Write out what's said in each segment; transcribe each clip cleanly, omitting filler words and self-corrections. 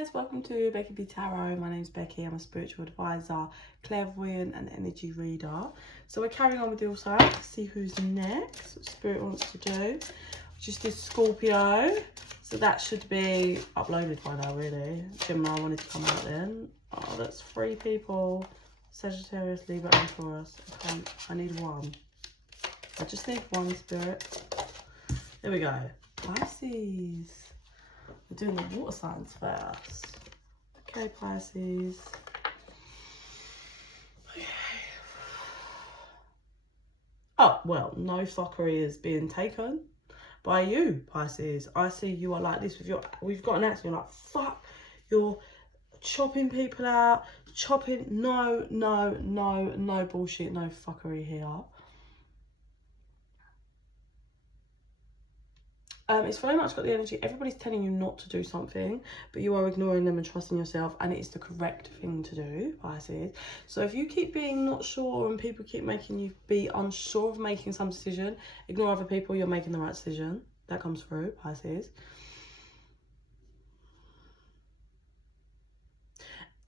guys, welcome to bekibtarot. My name's Becky. I'm a spiritual advisor, clairvoyant and energy reader. So we're carrying on with the all sides to see who's next, what spirit wants to do. Just did Scorpio, so that should be uploaded by now really. Gemini wanted to come out then. Oh, that's 3 people. Sagittarius, Libra and Taurus. I need 1. I just need 1 spirit. There we go. Pisces. We're doing the water signs first. Okay, Pisces. Okay. Oh, well, no fuckery is being taken by you, Pisces. I see you are like this with your, we've got an accident, you're like, fuck, you're chopping people out, chopping, no bullshit, no fuckery here. It's very much got the energy, everybody's telling you not to do something, but you are ignoring them and trusting yourself, and it is the correct thing to do, Pisces. So if you keep being not sure and people keep making you be unsure of making some decision, ignore other people, you're making the right decision. That comes through, Pisces.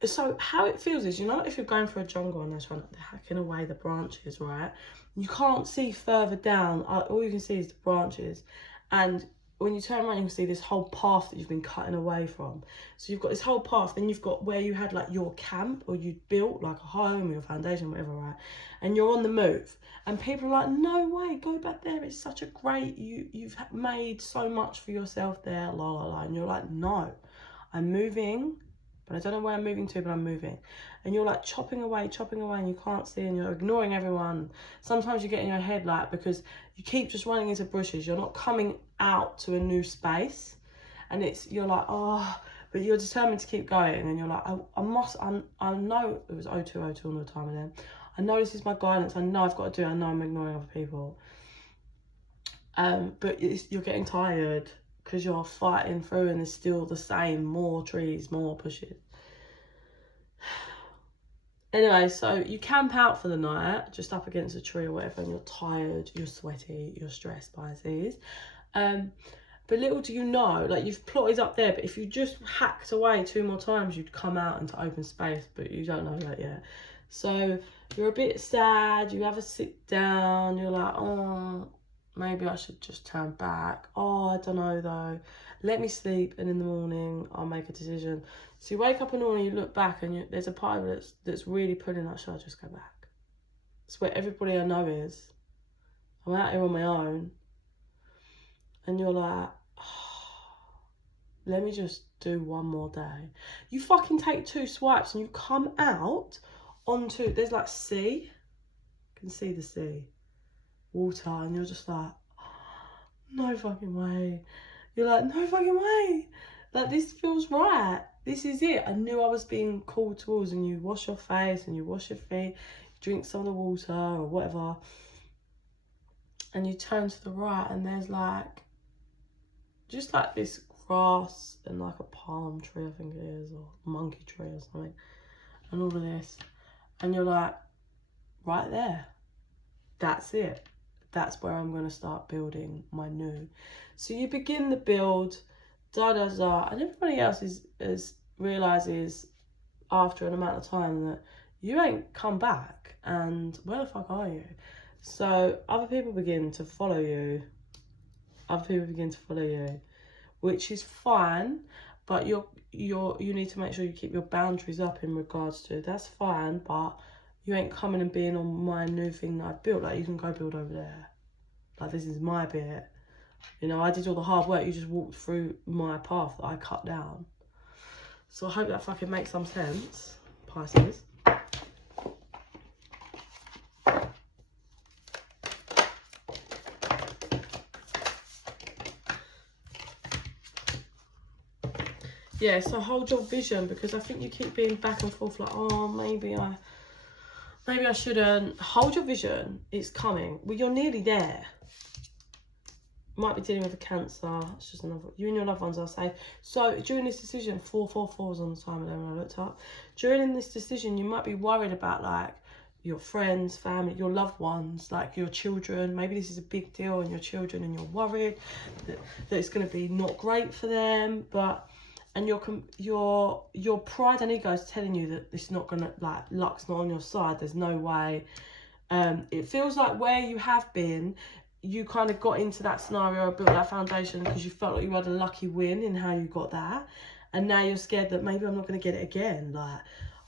So how it feels is, you know, if you're going through a jungle and they're trying to hacking away the branches, right? You can't see further down. All you can see is the branches. And when you turn around, you can see this whole path that you've been cutting away from. So you've got this whole path, then you've got where you had like your camp, or you'd built like a home or your foundation, whatever, right? And you're on the move. And people are like, no way, go back there. It's such a great, you've made so much for yourself there, la, la, la. And you're like, no, I'm moving, but I don't know where I'm moving to, but I'm moving. And you're like chopping away, and you can't see, and you're ignoring everyone. Sometimes you get in your head like, because you keep just running into bushes, you're not coming out to a new space, and you're like, oh, but you're determined to keep going, and you're like, I know it was 0202 all the time, and then I know this is my guidance, I know I've got to do it, I know I'm ignoring other people. But you're getting tired because you're fighting through and there's still the same, more trees, more bushes. Anyway, so you camp out for the night, just up against a tree or whatever, and you're tired, you're sweaty, you're stressed, Pisces. But little do you know, like, you've plotted up there, but if you just hacked away 2 more times, you'd come out into open space, but you don't know that yet. So you're a bit sad, you have a sit down, you're like, oh, maybe I should just turn back. Oh, I don't know though. Let me sleep, and in the morning I'll make a decision. So you wake up in the morning, you look back, and there's a part of it that's really pulling like, should I just go back? It's where everybody I know is. I'm out here on my own. And you're like, oh, let me just do 1 more day. You fucking take 2 swipes and you come out onto, there's like sea. You can see the sea. Water, and you're just like, oh, no fucking way. You're like, no fucking way. Like, this feels right. This is it. I knew I was being called towards, and you wash your face and you wash your feet, drink some of the water or whatever, and you turn to the right, and there's like, just like this grass and like a palm tree, I think it is, or monkey tree or something, and all of this, and you're like, right there, that's it. That's where I'm going to start building my new. So you begin the build, and everybody else realizes after an amount of time that you ain't come back, and where the fuck are you? So other people begin to follow you. Which is fine, but you need to make sure you keep your boundaries up in regards to, that's fine, but you ain't coming and being on my new thing that I've built. Like, you can go build over there. Like, this is my bit. You know, I did all the hard work. You just walked through my path that I cut down. So I hope that fucking makes some sense, Pisces. Yeah, so hold your vision, because I think you keep being back and forth like, oh, maybe I shouldn't. Hold your vision. It's coming. Well, you're nearly there. Might be dealing with a cancer. It's just another. You and your loved ones are safe. So during this decision, 444 was on the time when I looked up. During this decision, you might be worried about like your friends, family, your loved ones, like your children. Maybe this is a big deal, and your children, and you're worried that it's going to be not great for them. But and your pride and ego is telling you that it's not gonna, like, luck's not on your side. There's no way. It feels like where you have been, you kind of got into that scenario, built that foundation because you felt like you had a lucky win in how you got that, and now you're scared that maybe I'm not going to get it again. Like,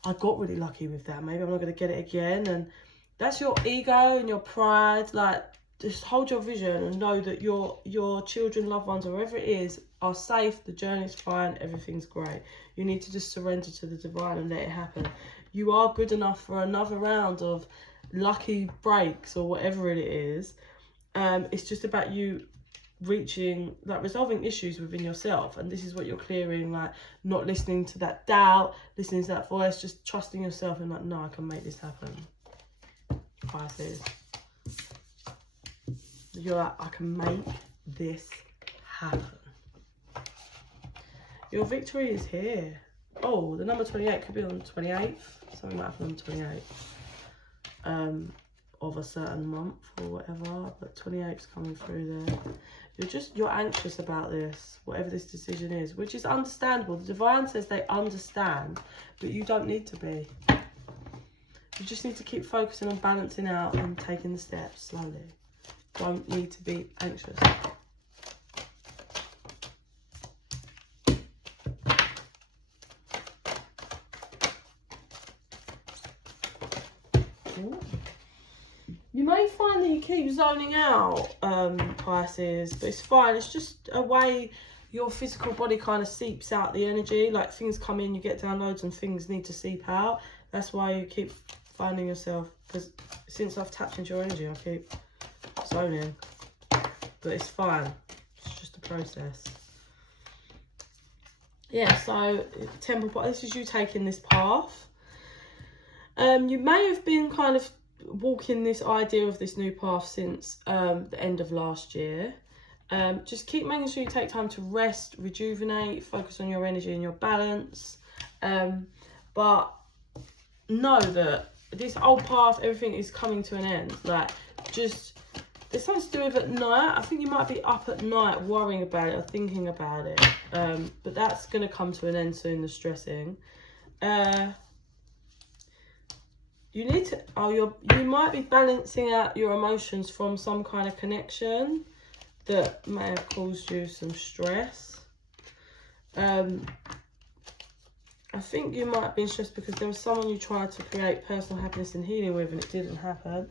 I got really lucky with that, maybe I'm not going to get it again. And that's your ego and your pride. Like, just hold your vision and know that your children, loved ones, or whoever it is, are safe. The journey's fine, everything's great. You need to just surrender to the divine and let it happen. You are good enough for another round of lucky breaks or whatever it is. It's just about you reaching, like, resolving issues within yourself, and this is what you're clearing. Like, not listening to that doubt, listening to that voice, just trusting yourself and like, no, I can make this happen. Pisces, you're like, I can make this happen. Your victory is here. Oh, the number 28 could be on the 28th. Something might happen on the 28th. Of a certain month or whatever, but 28's coming through there. You're anxious about this, whatever this decision is, which is understandable. The divine says they understand, but you don't need to be. You just need to keep focusing on balancing out and taking the steps slowly. Don't need to be anxious. Ooh. You may find that you keep zoning out, Pisces, but it's fine. It's just a way your physical body kind of seeps out the energy. Like, things come in, you get downloads, and things need to seep out. That's why you keep finding yourself, because since I've tapped into your energy, I keep zoning. But it's fine. It's just a process. Yeah, so temple, this is you taking this path. You may have been kind of walking this idea of this new path since the end of last year. Just keep making sure you take time to rest, rejuvenate, focus on your energy and your balance. But know that this old path, everything is coming to an end. Like, just, there's something to do with at night. I think you might be up at night worrying about it or thinking about it. But that's going to come to an end soon, the stressing. You need to, you might be balancing out your emotions from some kind of connection that may have caused you some stress. I think you might have been stressed because there was someone you tried to create personal happiness and healing with and it didn't happen.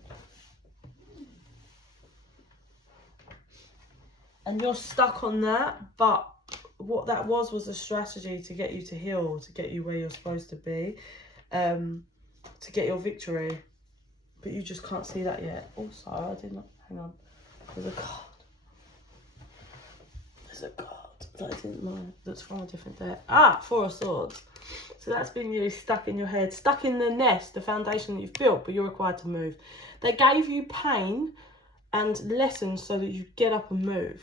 And you're stuck on that, but what that was a strategy to get you to heal, to get you where you're supposed to be. To get your victory, but you just can't see that yet. Also, I did not, hang on, there's a card that I didn't know, that's from a different deck. Four of Swords. So that's been you stuck in your head, stuck in the nest, the foundation that you've built, but you're required to move. They gave you pain and lessons so that you get up and move.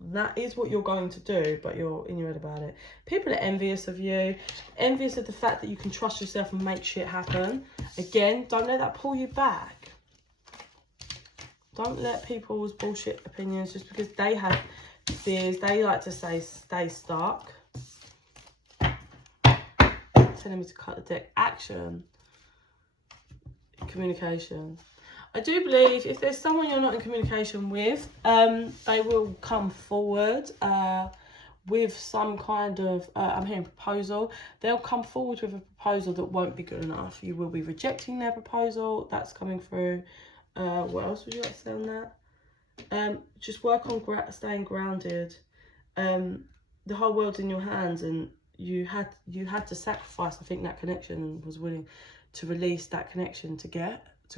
That is what you're going to do, but you're in your head about it. People are envious of you, envious of the fact that you can trust yourself and make shit happen. Again, don't let that pull you back. Don't let people's bullshit opinions, just because they have fears, they like to say stay stuck. Telling me to cut the deck. Action. Communication. I do believe if there's someone you're not in communication with, they will come forward with some kind of, I'm hearing proposal. They'll come forward with a proposal that won't be good enough. You will be rejecting their proposal. That's coming through. What else would you like to say on that? Just work on staying grounded. The whole world's in your hands, and you had to sacrifice, I think, that connection, and was willing to release that connection to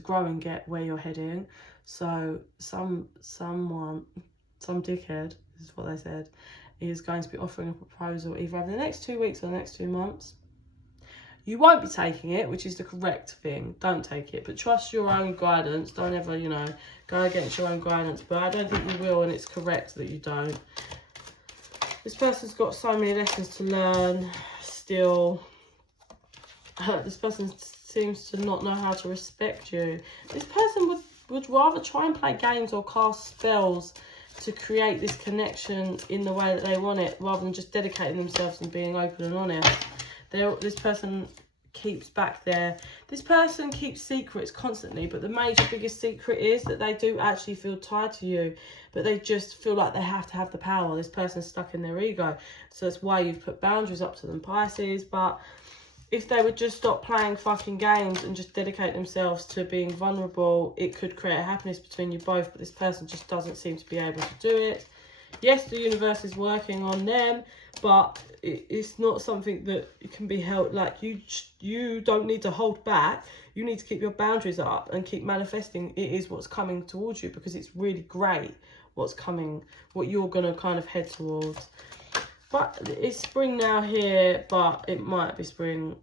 grow and get where you're heading. So some dickhead, this is what they said, is going to be offering a proposal either over the next 2 weeks or the next 2 months. You won't be taking it, which is the correct thing. Don't take it, but trust your own guidance. Don't ever, go against your own guidance. But I don't think you will, and it's correct that you don't. This person's got so many lessons to learn still. This person seems to not know how to respect you. This person would rather try and play games or cast spells to create this connection in the way that they want it, rather than just dedicating themselves and being open and honest. This person keeps back this person keeps secrets constantly, but the major biggest secret is that they do actually feel tied to you, but they just feel like they have to have the power. This person's stuck in their ego, so that's why you've put boundaries up to them, Pisces. But if they would just stop playing fucking games and just dedicate themselves to being vulnerable, it could create a happiness between you both, but this person just doesn't seem to be able to do it. Yes, the universe is working on them, but it's not something that can be held. Like, you don't need to hold back. You need to keep your boundaries up and keep manifesting. It is what's coming towards you, because it's really great what's coming, what you're going to kind of head towards. But it's spring now here, but it might be spring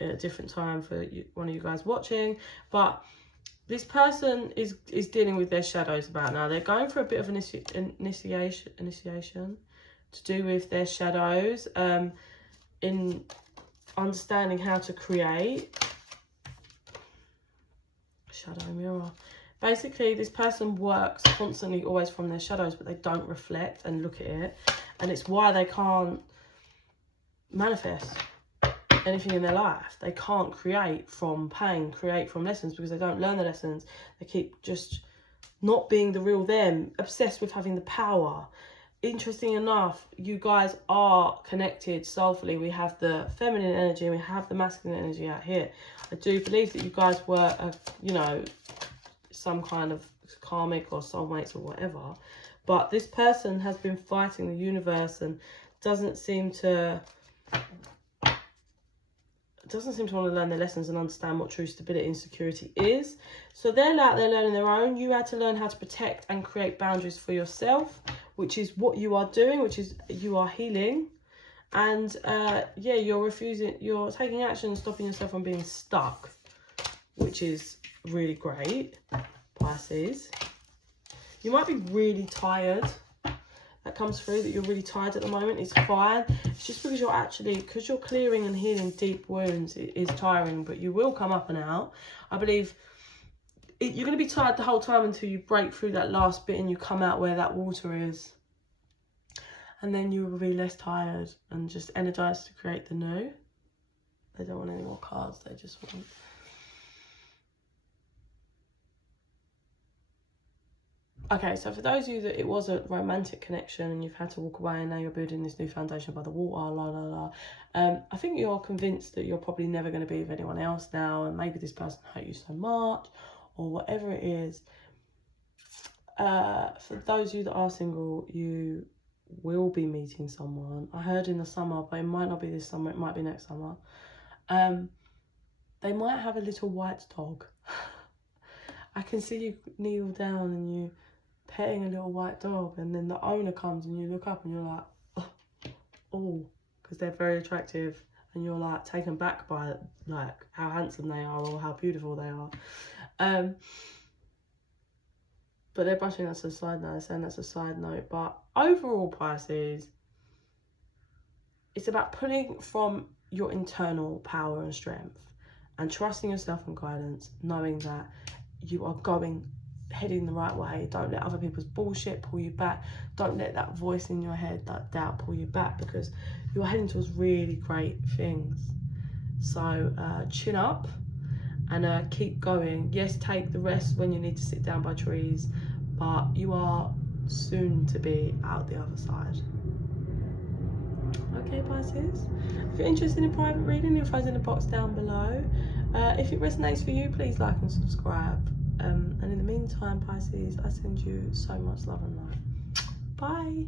at a different time for one of you guys watching. But this person is dealing with their shadows about now. They're going for a bit of initiation to do with their shadows, in understanding how to create. Shadow mirror. Basically, this person works constantly, always from their shadows, but they don't reflect and look at it. And it's why they can't manifest anything in their life. They can't create from pain, create from lessons, because they don't learn the lessons. They keep just not being the real them, obsessed with having the power. Interesting enough, you guys are connected soulfully. We have the feminine energy and we have the masculine energy out here. I do believe that you guys were, you know, some kind of karmic or soulmates or whatever. But this person has been fighting the universe and doesn't seem to want to learn their lessons and understand what true stability and security is. So they're out there learning their own. You had to learn how to protect and create boundaries for yourself, which is what you are doing, which is you are healing. And yeah, you're taking action, stopping yourself from being stuck, which is really great, Pisces. You might be really tired. That comes through, that you're really tired at the moment. It's fine. It's just because you're clearing and healing deep wounds. It is tiring, but you will come up and out. I believe you're going to be tired the whole time until you break through that last bit and you come out where that water is. And then you will be less tired and just energized to create the new. They don't want any more cards. They just want... Okay, so for those of you that it was a romantic connection and you've had to walk away and now you're building this new foundation by the water, I think you're convinced that you're probably never going to be with anyone else now, and maybe this person hurt you so much or whatever it is. For those of you that are single, you will be meeting someone. I heard in the summer, but it might not be this summer, it might be next summer. They might have a little white dog. I can see you kneel down and you petting a little white dog, and then the owner comes and you look up and you're like, oh, because they're very attractive, and you're like taken back by like how handsome they are or how beautiful they are. But they're brushing that to the side now. They're saying that's a side note. But overall, Pisces, it's about pulling from your internal power and strength and trusting yourself and guidance, knowing that you are heading the right way. Don't let other people's bullshit pull you back. Don't let that voice in your head, that doubt, pull you back, because you're heading towards really great things. So chin up and keep going. Yes, take the rest when you need to sit down by trees, but you are soon to be out the other side. Okay, Pisces, if you're interested in private reading, your phone's in the box down below. If it resonates for you, please like and subscribe. And in the meantime, Pisces, I send you so much love and light. Bye.